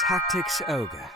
Tactics Ogre.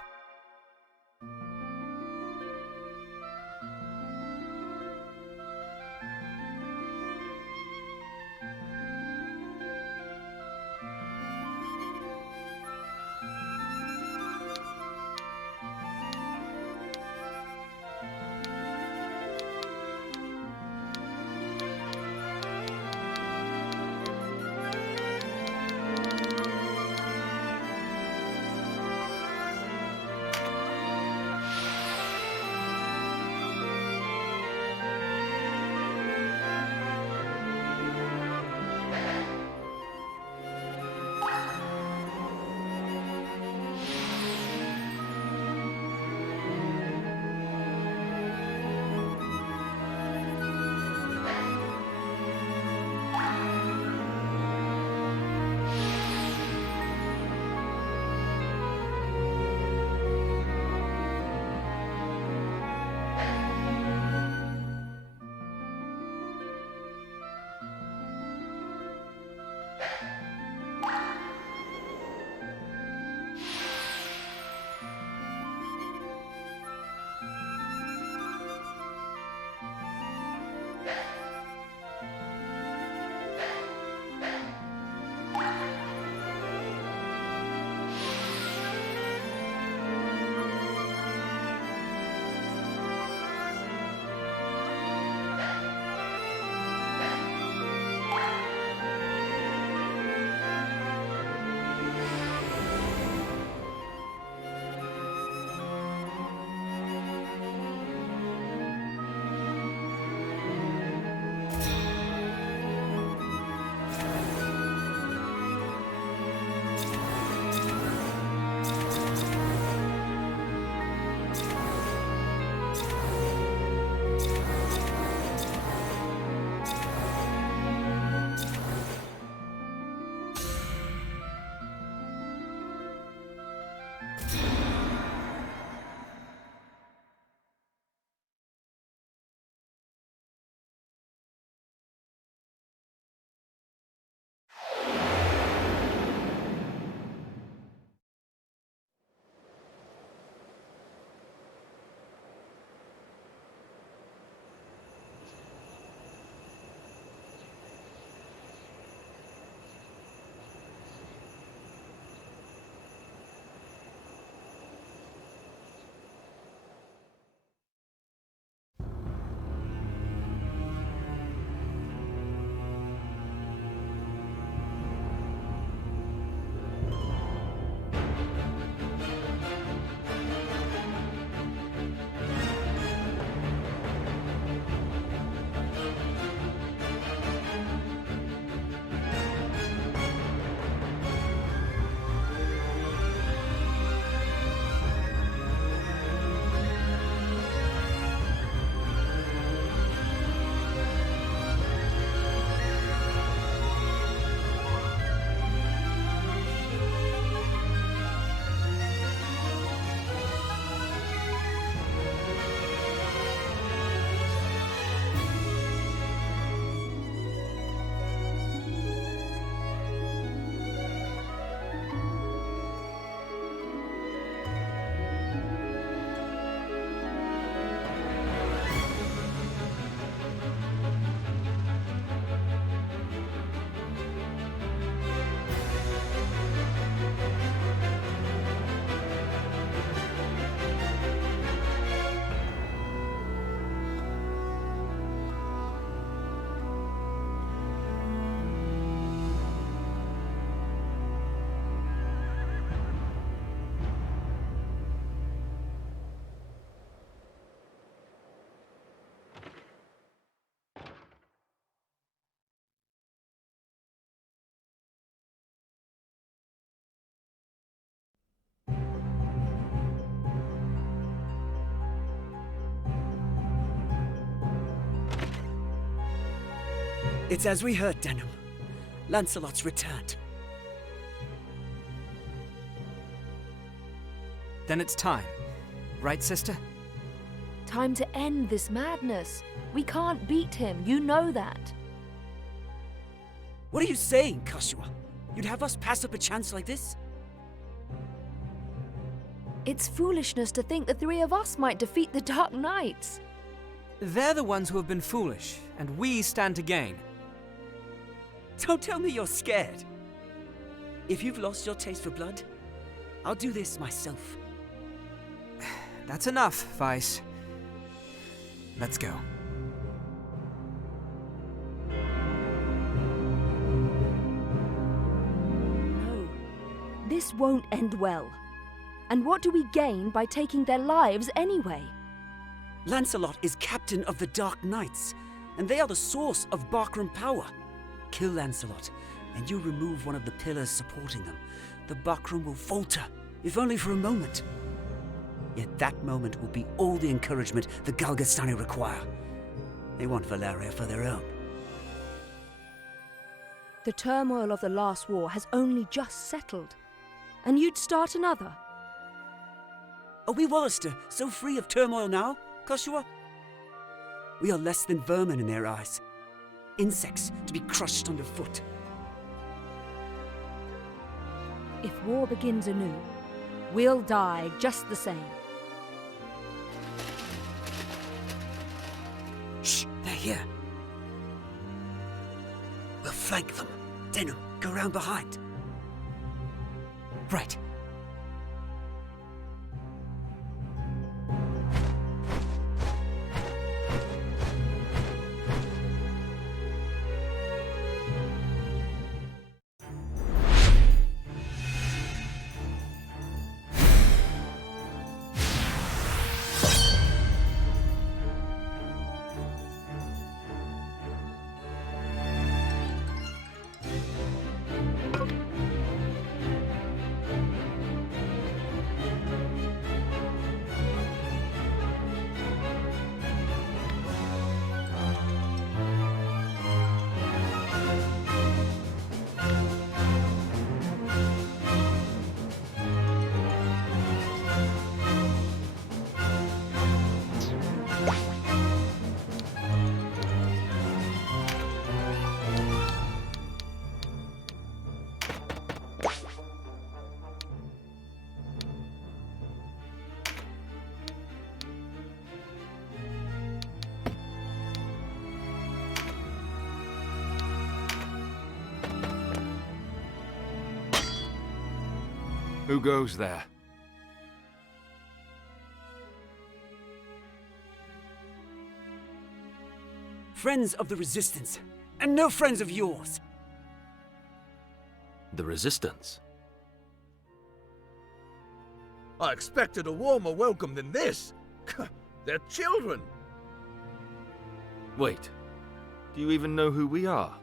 It's as we heard, Denam. Lancelot's returned. Then it's time. Right, sister? Time to end this madness. We can't beat him, you know that. What are you saying, Kashua? You'd have us pass up a chance like this? It's foolishness to think the three of us might defeat the Dark Knights. They're the ones who have been foolish, and we stand to gain. Don't tell me you're scared. If you've lost your taste for blood, I'll do this myself. That's enough, Vice. Let's go. No, this won't end well. And what do we gain by taking their lives anyway? Lancelot is captain of the Dark Knights, and they are the source of Barkram power. Kill Lancelot, and you remove one of the pillars supporting them. The Barkram will falter, if only for a moment. Yet that moment will be all the encouragement the Galgastani require. They want Valeria for their own. The turmoil of the last war has only just settled. And you'd start another? Are we Wallister so free of turmoil now, Koshua? We are less than vermin in their eyes. Insects to be crushed underfoot. If war begins anew, we'll die just the same. Shh, they're here. We'll flank them. Denam, go round behind. Right. Who goes there? Friends of the Resistance, and no friends of yours. The Resistance? I expected a warmer welcome than this. They're children. Wait, do you even know who we are?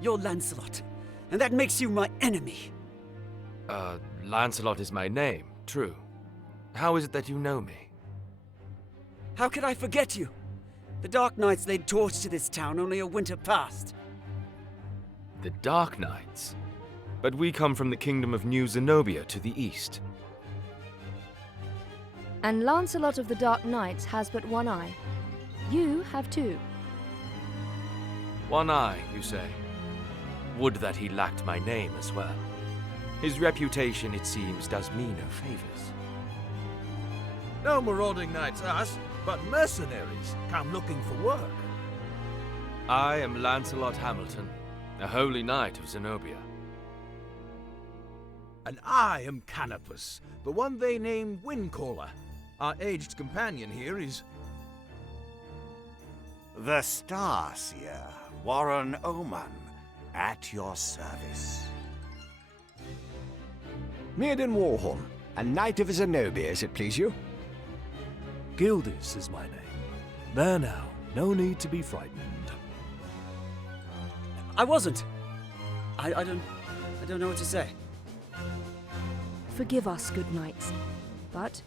You're Lancelot, and that makes you my enemy. Lancelot is my name, true. How is it that you know me? How could I forget you? The Dark Knights laid torch to this town only a winter past. The Dark Knights? But we come from the kingdom of New Zenobia to the east. And Lancelot of the Dark Knights has but one eye. You have two. One eye, you say? Would that he lacked my name as well. His reputation, it seems, does me no favors. No marauding knights us, but mercenaries come looking for work. I am Lancelot Hamilton, a holy knight of Zenobia. And I am Canopus, the one they named Windcaller. Our aged companion here is... The Starseer, Warren Oman, at your service. Mirden Warhorn, a knight of Zenobia, as it please you. Gildis is my name. There now, no need to be frightened. I wasn't. I don't know what to say. Forgive us, good knights. But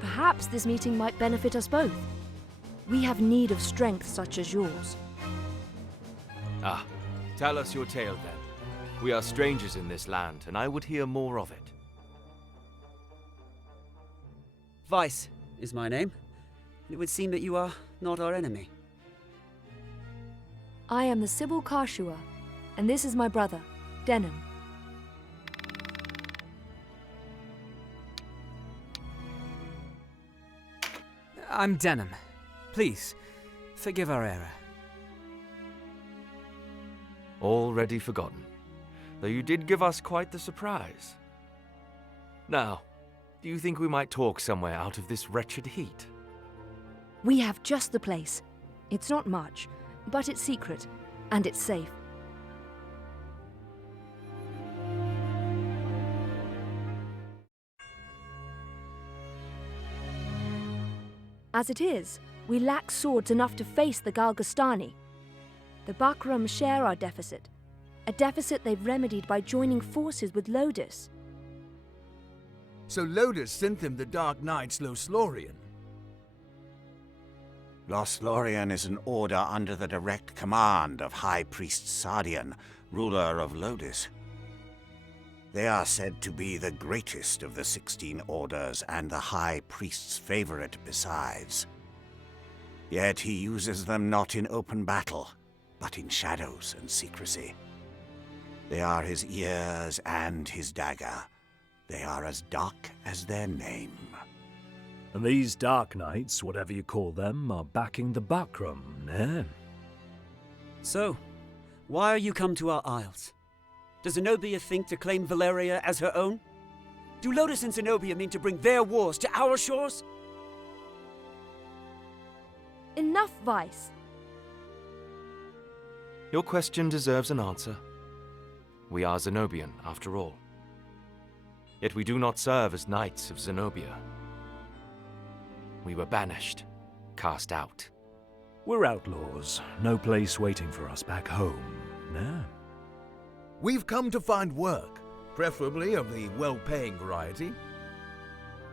perhaps this meeting might benefit us both. We have need of strength such as yours. Ah, tell us your tale then. We are strangers in this land, and I would hear more of it. Vice is my name. It would seem that you are not our enemy. I am the Sibyl Karshua, and this is my brother, Denam. I'm Denam. Please, forgive our error. Already forgotten, though you did give us quite the surprise. Now, do you think we might talk somewhere out of this wretched heat? We have just the place. It's not much, but it's secret, and it's safe. As it is, we lack swords enough to face the Galgastani. The Bakram share our deficit, a deficit they've remedied by joining forces with Lodis. So Lodis sent them the Dark Knight's Lothlorien. Lothlorien is an order under the direct command of High Priest Sardian, ruler of Lodis. They are said to be the greatest of the 16 orders and the High Priest's favorite besides. Yet he uses them not in open battle, but in shadows and secrecy. They are his ears and his dagger. They are as dark as their name. And these Dark Knights, whatever you call them, are backing the Bakram, eh? So, why are you come to our isles? Does Zenobia think to claim Valeria as her own? Do Lodis and Zenobia mean to bring their wars to our shores? Enough, Vice. Your question deserves an answer. We are Zenobian, after all. Yet we do not serve as knights of Zenobia. We were banished, cast out. We're outlaws. No place waiting for us back home, nah? We've come to find work, preferably of the well-paying variety.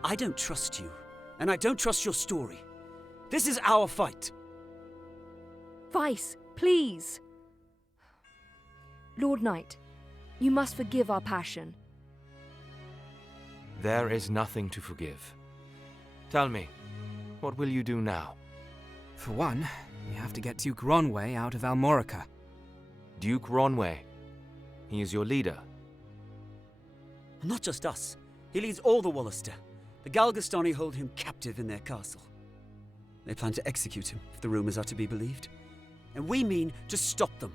I don't trust you, and I don't trust your story. This is our fight. Vice, please. Lord Knight, you must forgive our passion. There is nothing to forgive. Tell me, what will you do now? For one, we have to get Duke Ronway out of Almorica. Duke Ronway. He is your leader. Not just us. He leads all the Wallister. The Galgastani hold him captive in their castle. They plan to execute him, if the rumors are to be believed. And we mean to stop them.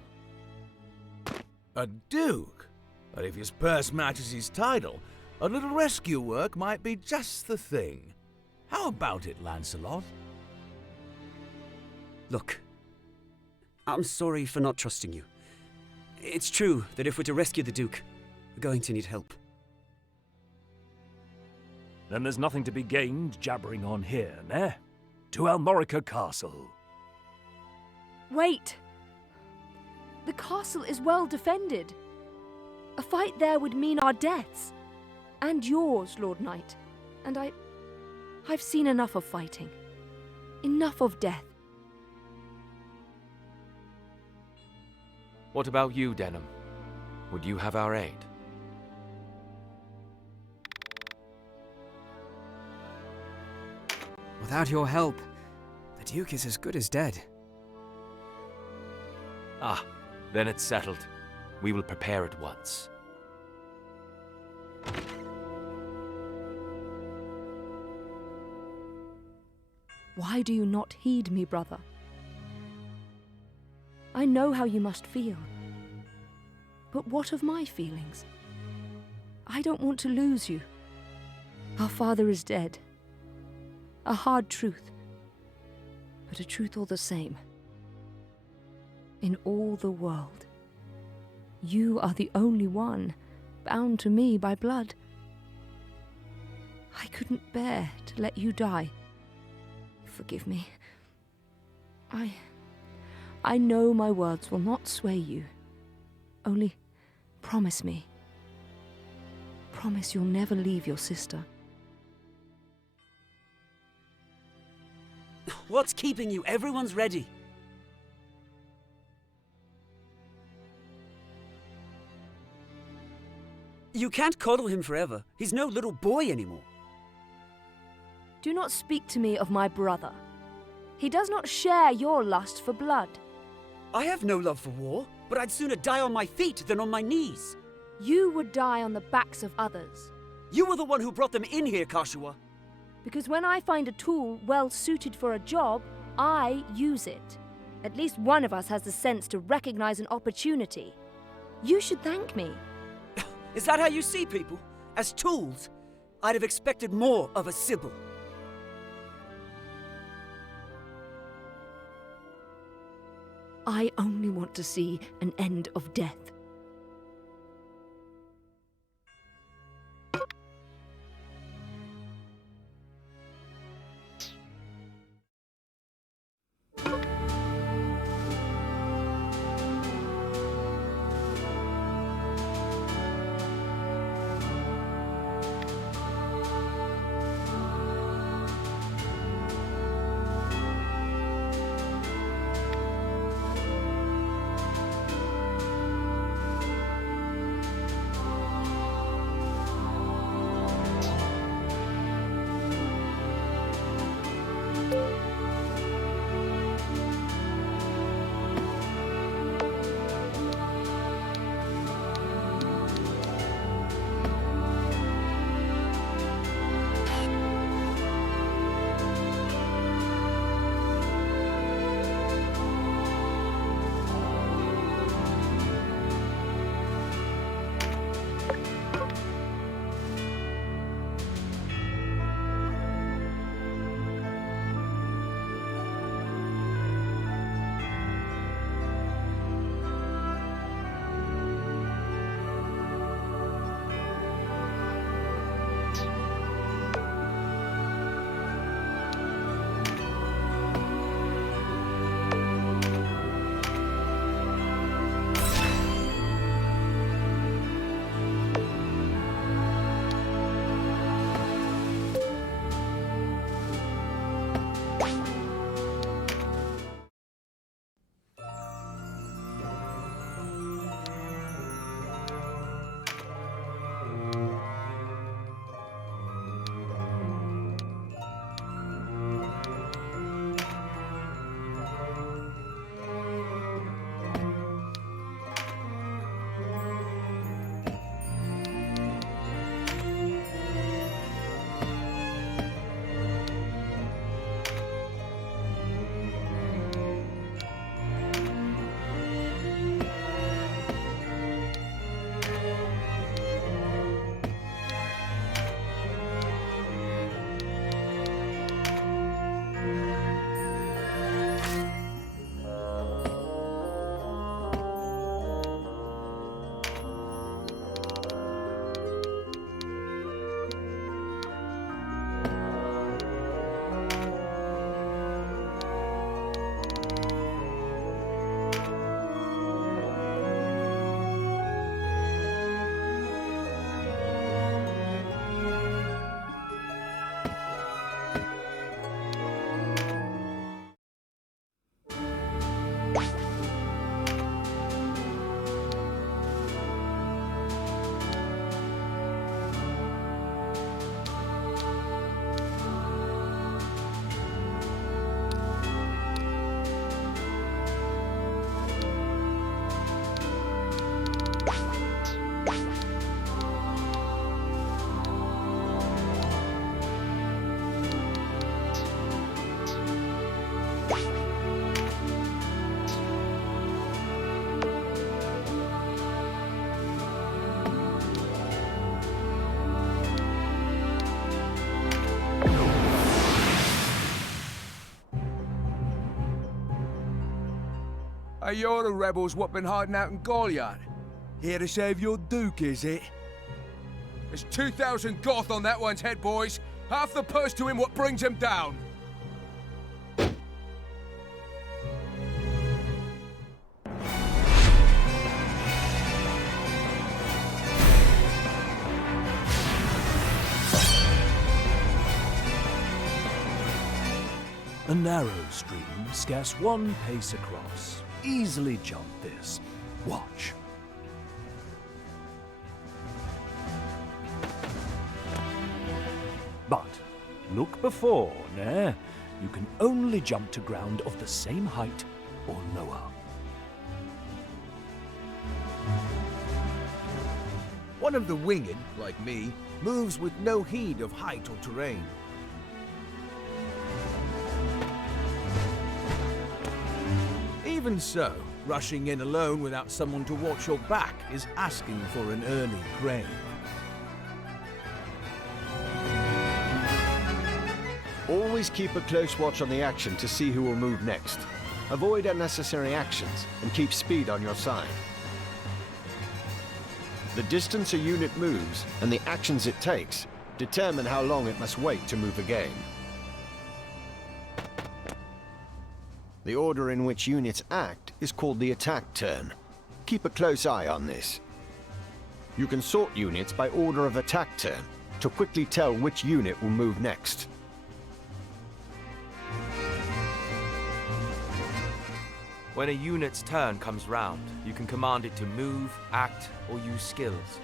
A duke? But if his purse matches his title, a little rescue work might be just the thing. How about it, Lancelot? Look, I'm sorry for not trusting you. It's true that if we're to rescue the Duke, we're going to need help. Then there's nothing to be gained jabbering on here, nah? To Almorica Castle. Wait! The castle is well defended. A fight there would mean our deaths. And yours, Lord Knight. And I've seen enough of fighting. Enough of death. What about you, Denam? Would you have our aid? Without your help, the Duke is as good as dead. Ah, then it's settled. We will prepare at once. Why do you not heed me, brother? I know how you must feel. But what of my feelings? I don't want to lose you. Our father is dead. A hard truth, but a truth all the same. In all the world, you are the only one bound to me by blood. I couldn't bear to let you die. Forgive me. I know my words will not sway you. Only promise me. Promise you'll never leave your sister. What's keeping you? Everyone's ready. You can't coddle him forever. He's no little boy anymore. Do not speak to me of my brother. He does not share your lust for blood. I have no love for war, but I'd sooner die on my feet than on my knees. You would die on the backs of others. You were the one who brought them in here, Kashua. Because when I find a tool well suited for a job, I use it. At least one of us has the sense to recognize an opportunity. You should thank me. Is that how you see people? As tools? I'd have expected more of a Sybil. I only want to see an end of death. Hey, you're the rebels what been hiding out in Goliath. Here to save your Duke, is it? There's 2,000 Goth on that one's head, boys. Half the purse to him what brings him down. A narrow stream, scarce one pace across. Easily jump this. Watch. But look before, nah. You can only jump to ground of the same height or lower. One of the winged, like me, moves with no heed of height or terrain. Even so, rushing in alone without someone to watch your back is asking for an early grave. Always keep a close watch on the action to see who will move next. Avoid unnecessary actions and keep speed on your side. The distance a unit moves and the actions it takes determine how long it must wait to move again. The order in which units act is called the attack turn. Keep a close eye on this. You can sort units by order of attack turn to quickly tell which unit will move next. When a unit's turn comes round, you can command it to move, act, or use skills.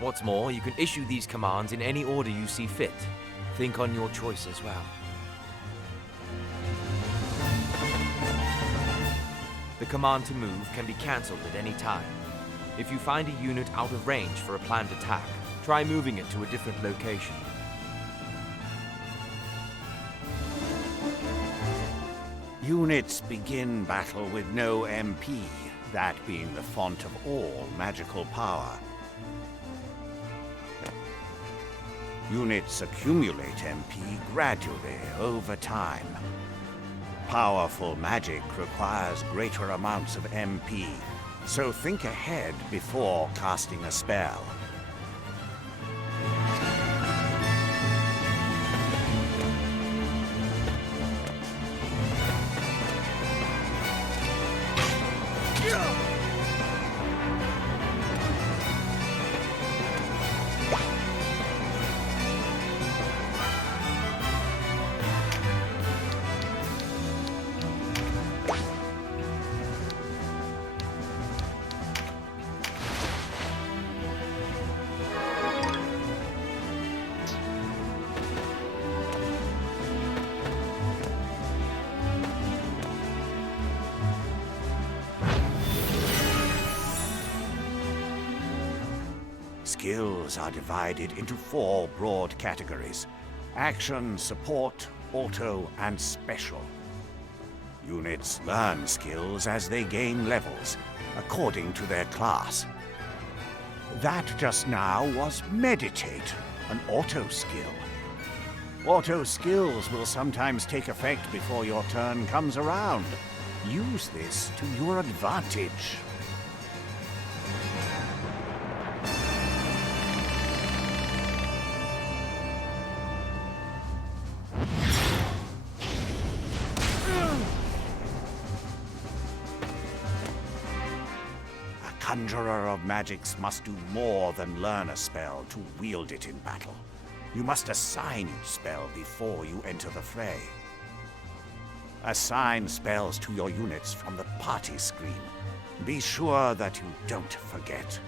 What's more, you can issue these commands in any order you see fit. Think on your choice as well. The command to move can be cancelled at any time. If you find a unit out of range for a planned attack, try moving it to a different location. Units begin battle with no MP, that being the font of all magical power. Units accumulate MP gradually over time. Powerful magic requires greater amounts of MP, so think ahead before casting a spell. Skills are divided into 4 broad categories: action, support, auto, and special. Units learn skills as they gain levels, according to their class. That just now was meditate, an auto skill. Auto skills will sometimes take effect before your turn comes around. Use this to your advantage. Conjurer of magics must do more than learn a spell to wield it in battle. You must assign each spell before you enter the fray. Assign spells to your units from the party screen. Be sure that you don't forget.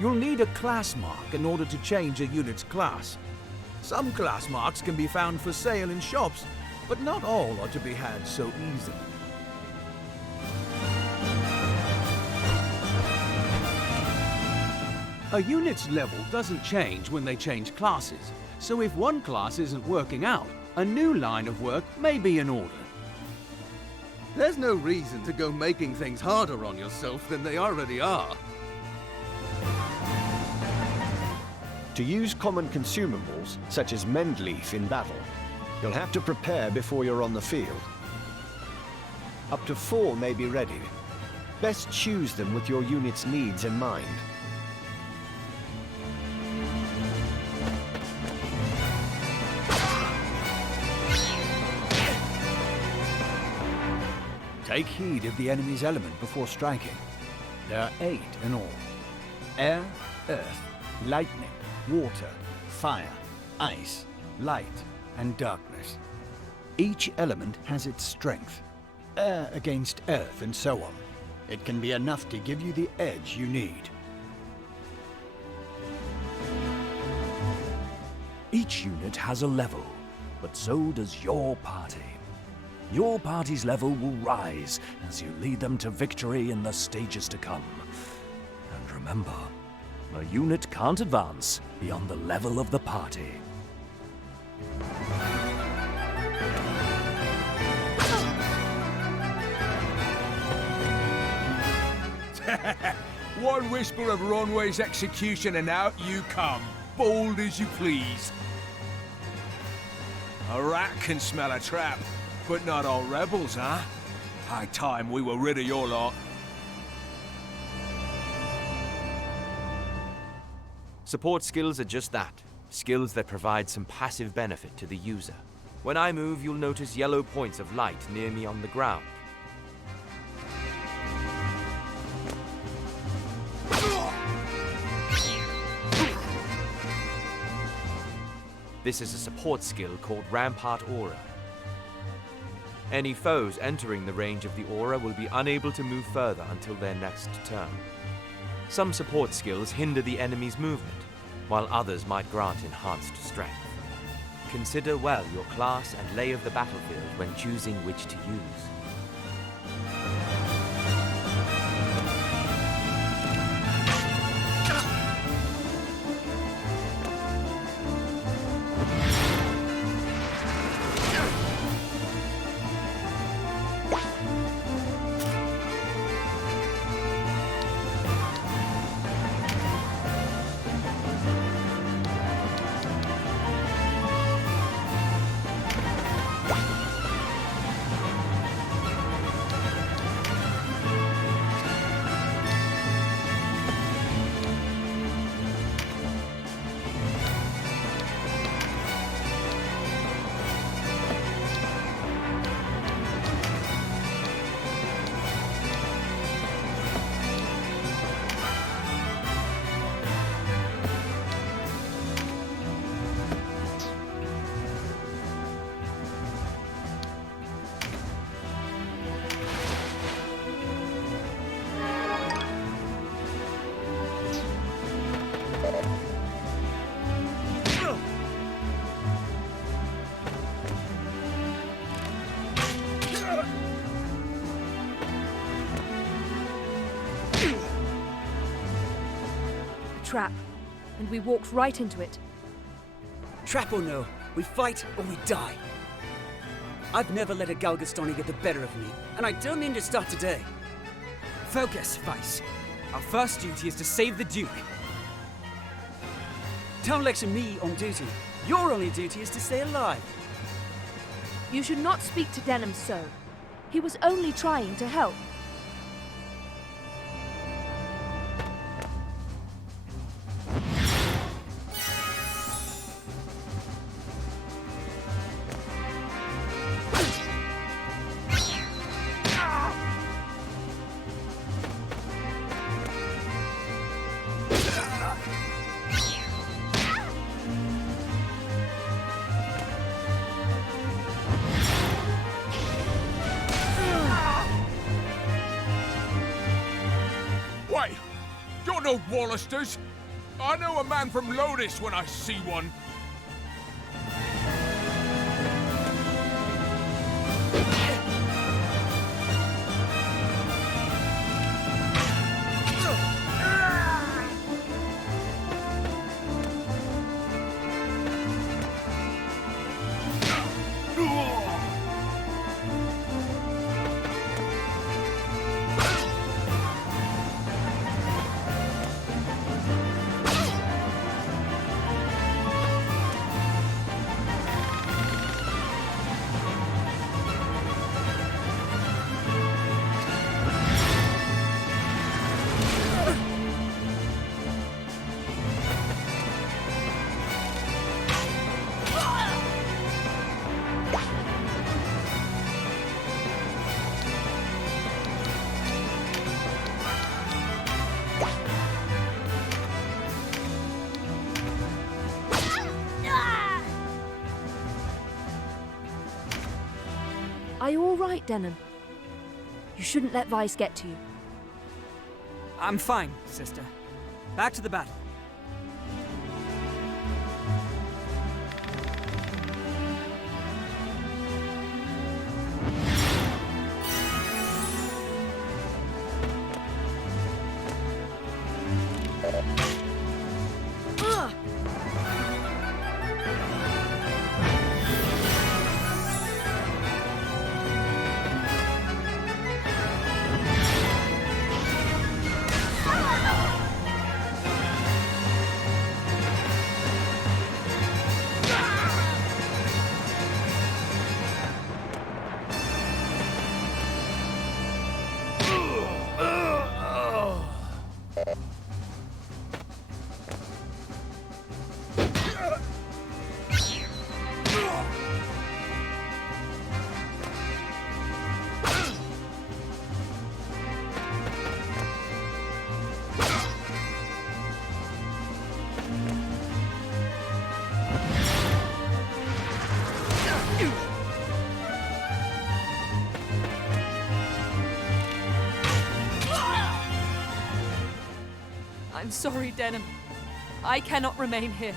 You'll need a class mark in order to change a unit's class. Some class marks can be found for sale in shops, but not all are to be had so easily. A unit's level doesn't change when they change classes, so if one class isn't working out, a new line of work may be in order. There's no reason to go making things harder on yourself than they already are. To use common consumables, such as mend leaf in battle, you'll have to prepare before you're on the field. Up to 4 may be ready. Best choose them with your unit's needs in mind. Take heed of the enemy's element before striking. There are 8 in all: air, earth, lightning, water, fire, ice, light, and darkness. Each element has its strength. Air against earth and so on. It can be enough to give you the edge you need. Each unit has a level, but so does your party. Your party's level will rise as you lead them to victory in the stages to come. And remember, a unit can't advance beyond the level of the party. one whisper of Ronway's execution and out you come, bold as you please. A rat can smell a trap, but not all rebels, huh? High time we were rid of your lot. Support skills are just that. Skills that provide some passive benefit to the user. When I move, you'll notice yellow points of light near me on the ground. This is a support skill called Rampart Aura. Any foes entering the range of the aura will be unable to move further until their next turn. Some support skills hinder the enemy's movement, while others might grant enhanced strength. Consider well your class and lay of the battlefield when choosing which to use. Trap, and we walked right into it. Trap or no, we fight or we die. I've never let a Galgastani get the better of me, and I don't mean to start today. Focus, Vice. Our first duty is to save the Duke. Don't lecture me on duty. Your only duty is to stay alive. You should not speak to Denam so. He was only trying to help. Wait, you're no Wallisters. I know a man from Lodis when I see one. Are you all right, Denam? You shouldn't let Vice get to you. I'm fine, sister. Back to the battle. I'm sorry, Denam. I cannot remain here.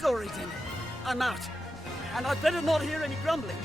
Sorry, Denam. I'm out. And I'd better not hear any grumbling.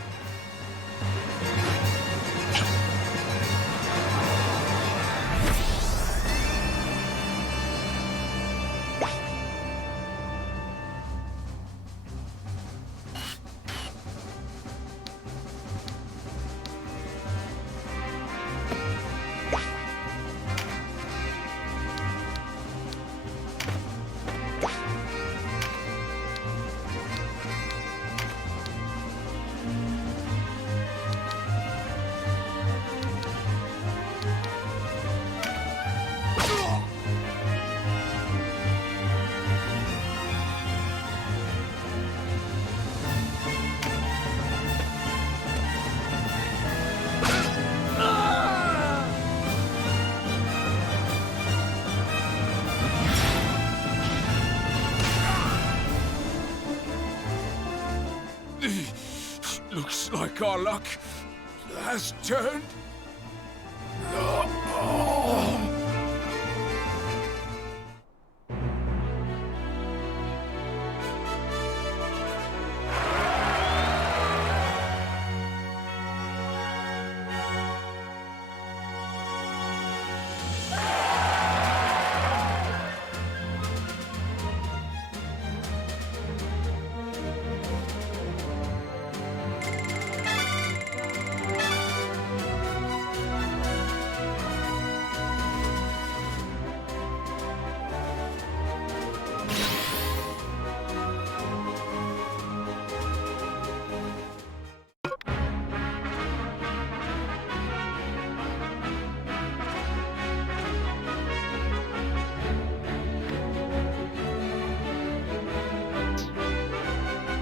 Looks like our luck has turned.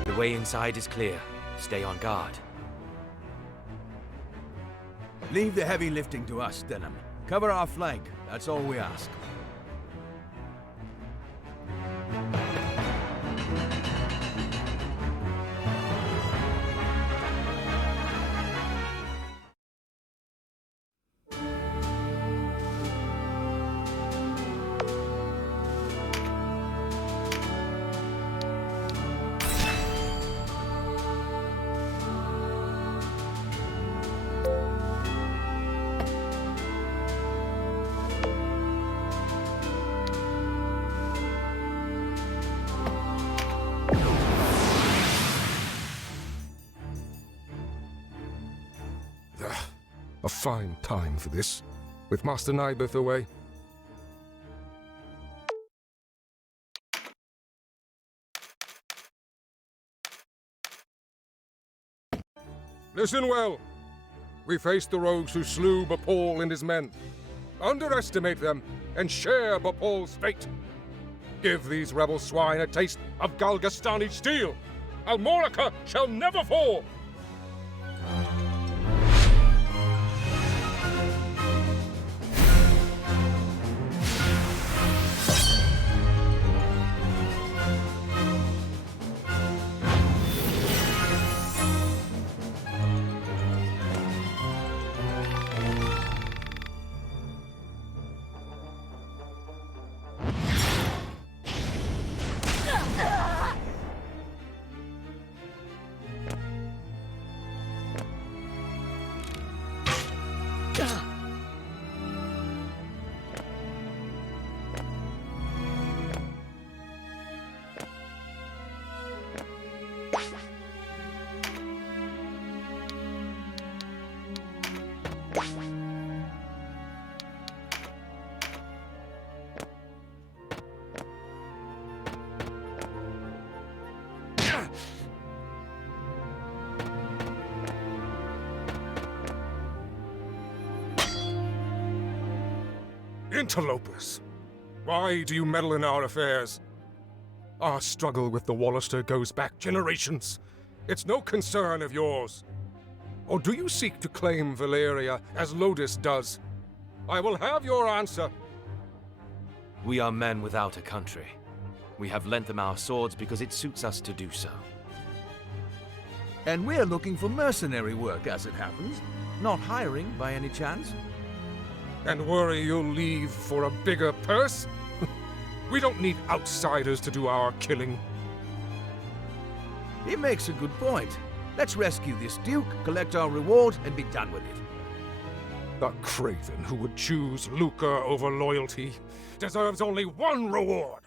The way inside is clear. Stay on guard. Leave the heavy lifting to us, Denam. Cover our flank, that's all we ask. A fine time for this, with Master Nybeth away. Listen well. We face the rogues who slew Bapal and his men. Underestimate them and share Bapal's fate. Give these rebel swine a taste of Galgastani steel, Almorica shall never fall! Interlopers! Why do you meddle in our affairs? Our struggle with the Wallister goes back generations. It's no concern of yours. Or do you seek to claim Valeria as Lodis does? I will have your answer. We are men without a country. We have lent them our swords because it suits us to do so. And we're looking for mercenary work, as it happens. Not hiring, by any chance. And worry you'll leave for a bigger purse? We don't need outsiders to do our killing. He makes a good point. Let's rescue this Duke, collect our reward, and be done with it. The craven who would choose lucre over loyalty deserves only one reward.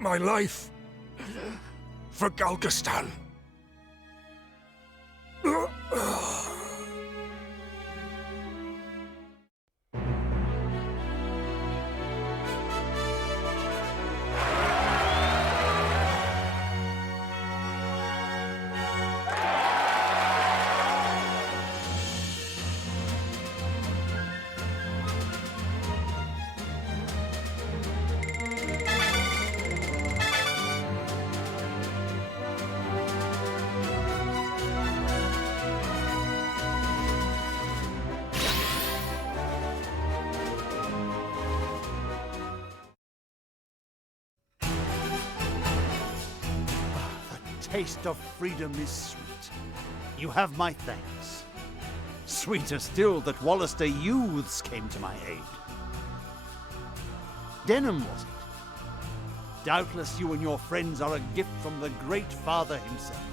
My life for Galgastan. Taste of freedom is sweet. You have my thanks. Sweeter still that Wallister youths came to my aid. Denam, was it? Doubtless you and your friends are a gift from the Great Father himself.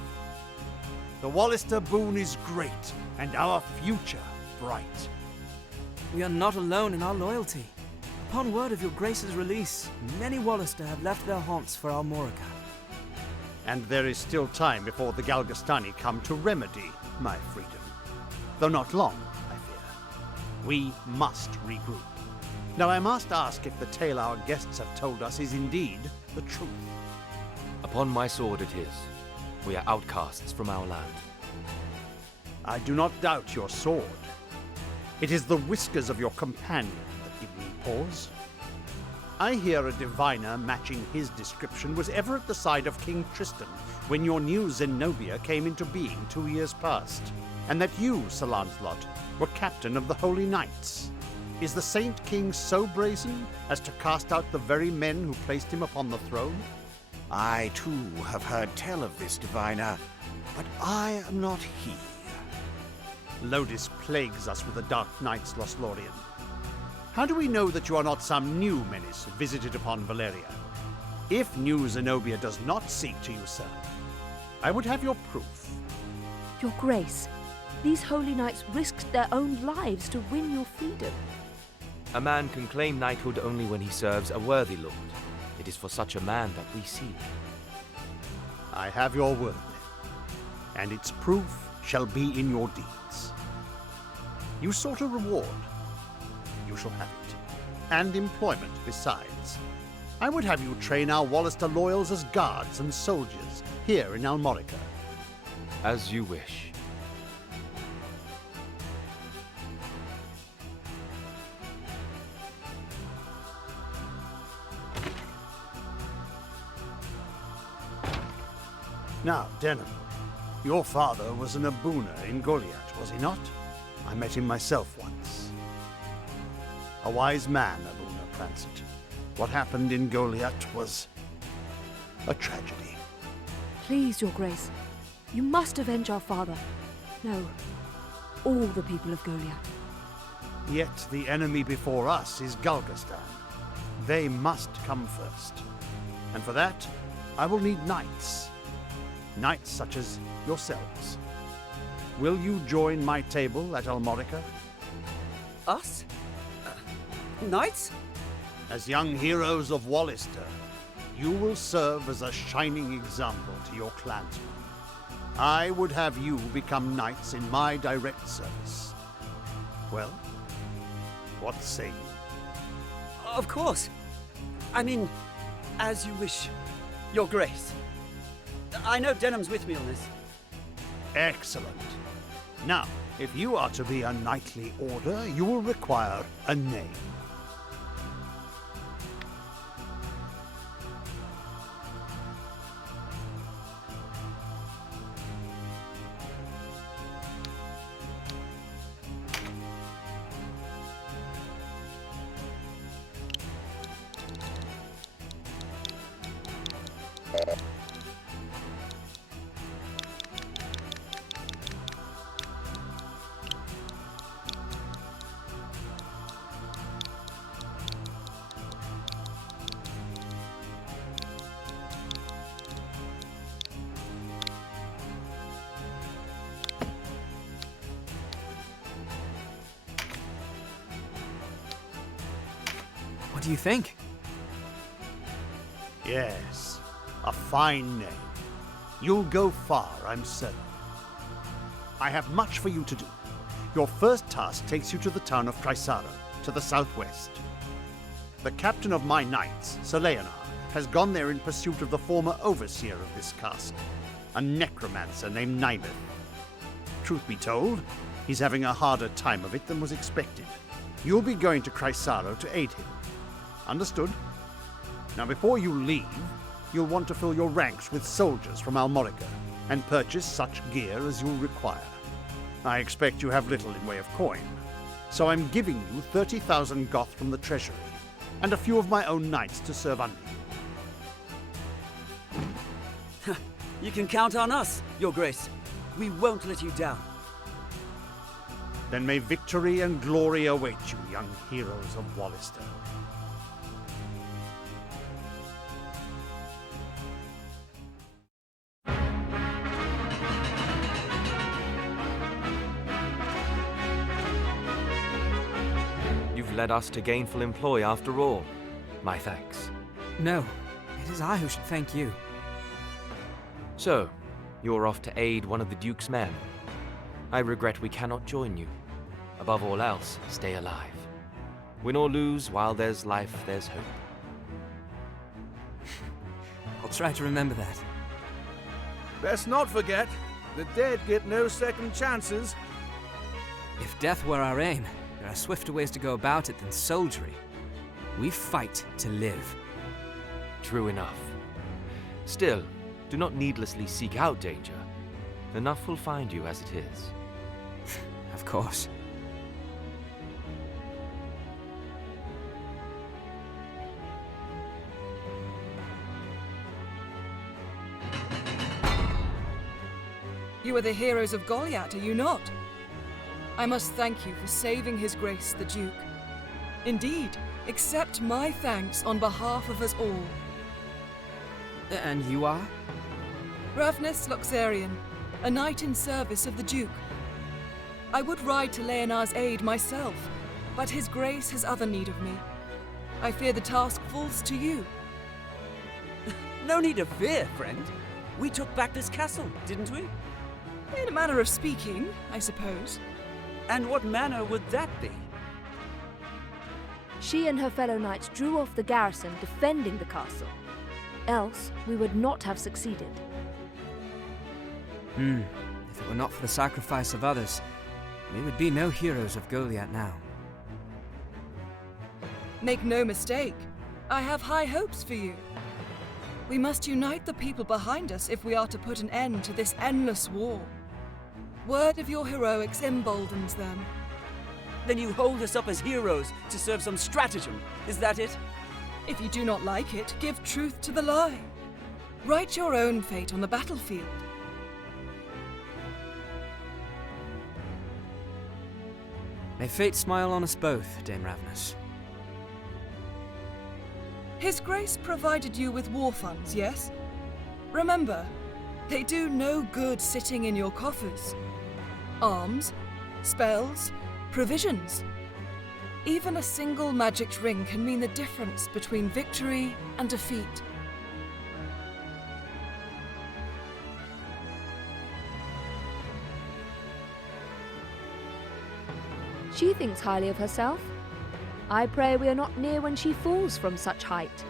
The Wallister boon is great, and our future bright. We are not alone in our loyalty. Upon word of your Grace's release, many Wallister have left their haunts for Almorica. And there is still time before the Galgastani come to remedy my freedom. Though not long, I fear. We must regroup. Now I must ask if the tale our guests have told us is indeed the truth. Upon my sword it is. We are outcasts from our land. I do not doubt your sword. It is the whiskers of your companion that give me pause. I hear a diviner matching his description was ever at the side of King Tristan when your new Zenobia came into being 2 years past, and that you, Sir Lancelot, were captain of the Holy Knights. Is the Saint King so brazen as to cast out the very men who placed him upon the throne? I, too, have heard tell of this diviner, but I am not he. Lodis plagues us with the Dark Knights, Lothlorien. How do we know that you are not some new menace visited upon Valeria? If new Zenobia does not seek to usurp, I would have your proof. Your Grace, these holy knights risked their own lives to win your freedom. A man can claim knighthood only when he serves a worthy lord. It is for such a man that we seek. I have your word, then, and its proof shall be in your deeds. You sought a reward. You shall have it. and employment besides. I would have you train our Wallister loyals as guards and soldiers here in Almorica. As you wish. Now, Denam, your father was an Abuna in Goliath, was he not? I met him myself once. A wise man, Abuna Prancet. What happened in Goliath was a tragedy. Please, Your Grace. You must avenge our father. No, all the people of Goliath. Yet the enemy before us is Galgastan. They must come first. And for that, I will need knights. Knights such as yourselves. Will you join my table at Almorica? Us? Knights? As young heroes of Wallister, you will serve as a shining example to your clansmen. I would have you become knights in my direct service. Well, what say you? Of course. I mean, as you wish, Your Grace. I know Denham's with me on this. Excellent. Now, if you are to be a knightly order, you will require a name. What do you think? Yes, a fine name. You'll go far, I'm certain. I have much for you to do. Your first task takes you to the town of Chrysaro, to the southwest. The captain of my knights, Sir Leonard, has gone there in pursuit of the former overseer of this castle, a necromancer named Nibeth. Truth be told, he's having a harder time of it than was expected. You'll be going to Chrysaro to aid him. Understood? Now before you leave, you'll want to fill your ranks with soldiers from Almorica and purchase such gear as you'll require. I expect you have little in way of coin, so I'm giving you 30,000 goth from the treasury and a few of my own knights to serve under you. You can count on us, Your Grace. We won't let you down. Then may victory and glory await you, young heroes of Wallister. You've led us to gainful employ after all. My thanks. No, it is I who should thank you. So, you're off to aid one of the Duke's men. I regret we cannot join you. Above all else, stay alive. Win or lose, while there's life, there's hope. I'll try to remember that. Best not forget, the dead get no second chances. If death were our aim, there are swifter ways to go about it than soldiery. We fight to live. True enough. Still, do not needlessly seek out danger. Enough will find you as it is. Of course. You are the heroes of Goliath, are you not? I must thank you for saving His Grace the Duke. Indeed, accept my thanks on behalf of us all. And you are? Ravnus Loxarian, a knight in service of the Duke. I would ride to Leonard's aid myself, but His Grace has other need of me. I fear the task falls to you. No need of fear, friend. We took back this castle, didn't we? In a manner of speaking, I suppose. And what manner would that be? She and her fellow knights drew off the garrison defending the castle. Else, we would not have succeeded. If it were not for the sacrifice of others, we would be no heroes of Goliath now. Make no mistake, I have high hopes for you. We must unite the people behind us if we are to put an end to this endless war. Word of your heroics emboldens them. Then you hold us up as heroes to serve some stratagem, is that it? If you do not like it, give truth to the lie. Write your own fate on the battlefield. May fate smile on us both, Dame Ravnus. His Grace provided you with war funds, yes? Remember, they do no good sitting in your coffers. Arms, spells, provisions. Even a single magic ring can mean the difference between victory and defeat. She thinks highly of herself. I pray we are not near when she falls from such height.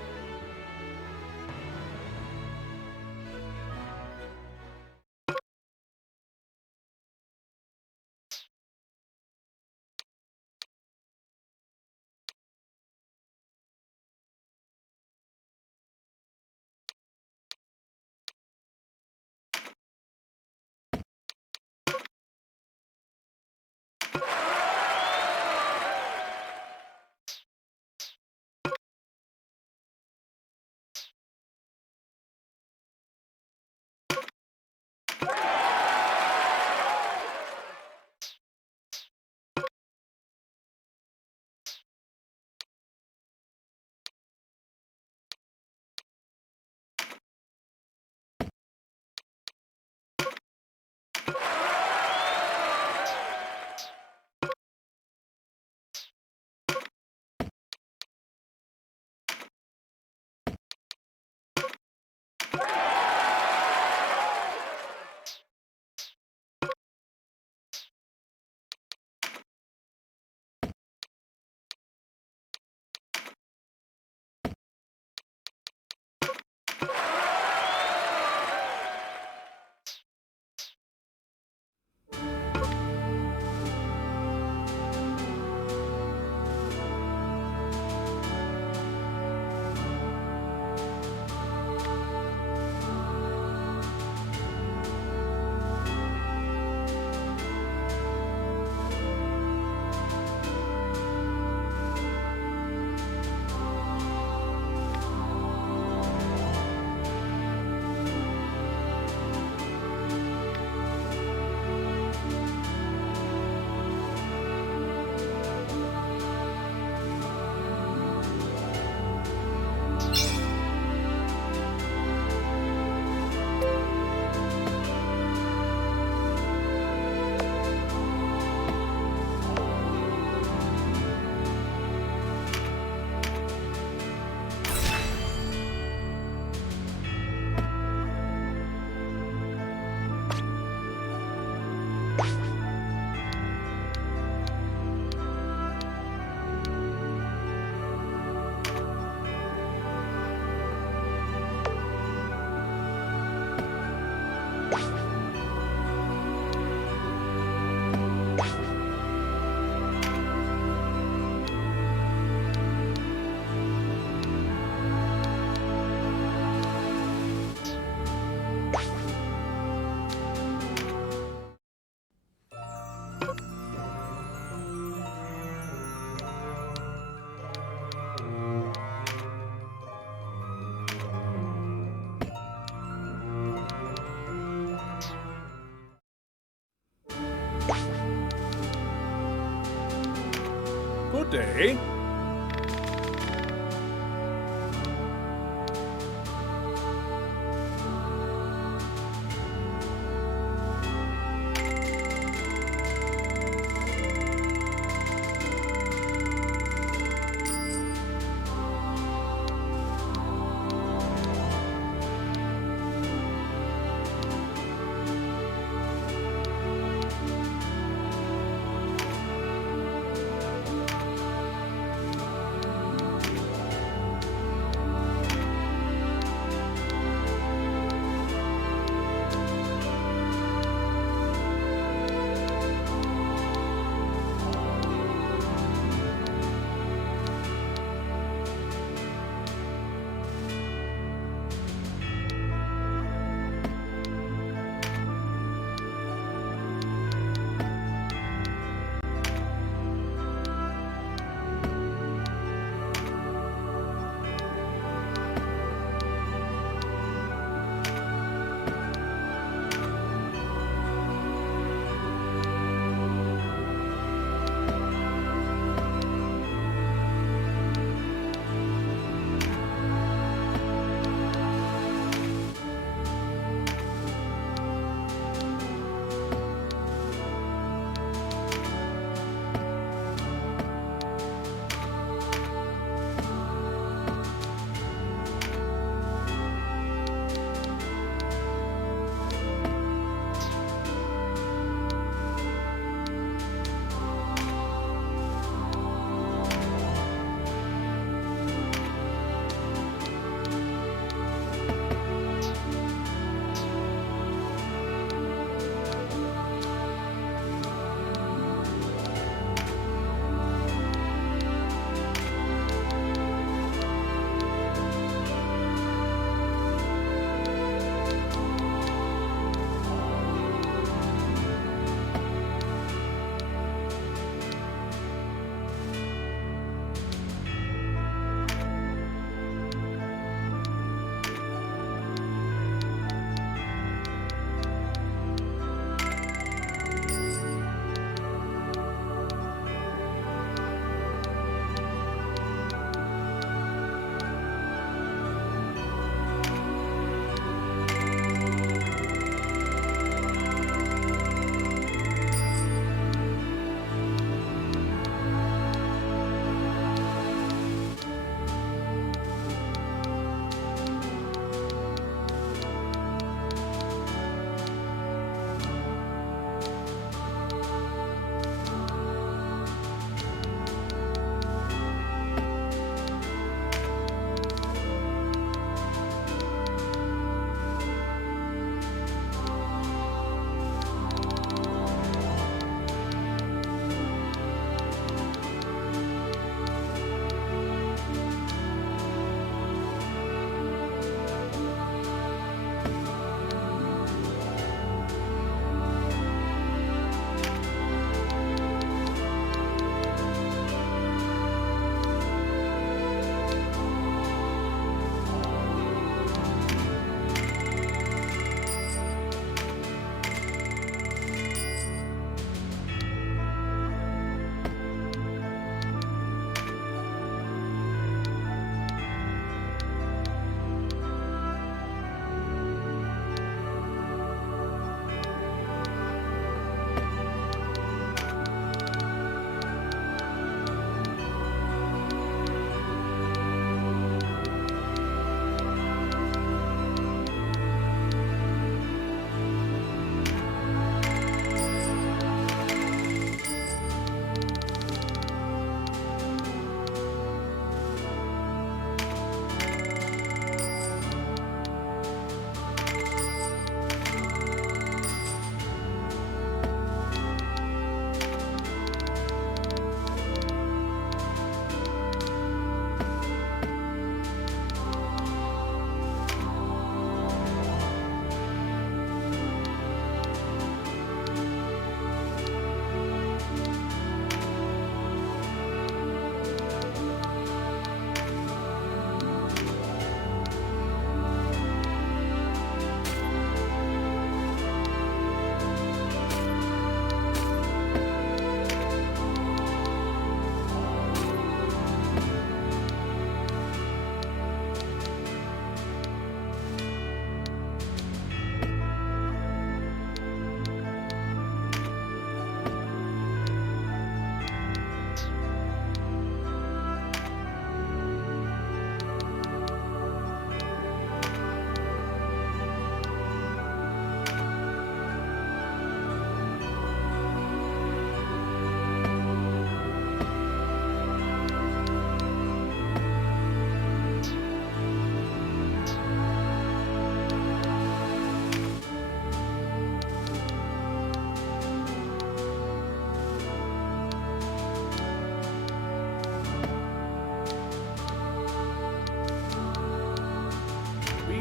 Good day.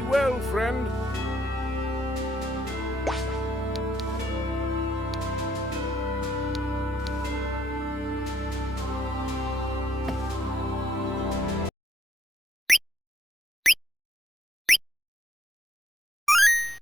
well, friend.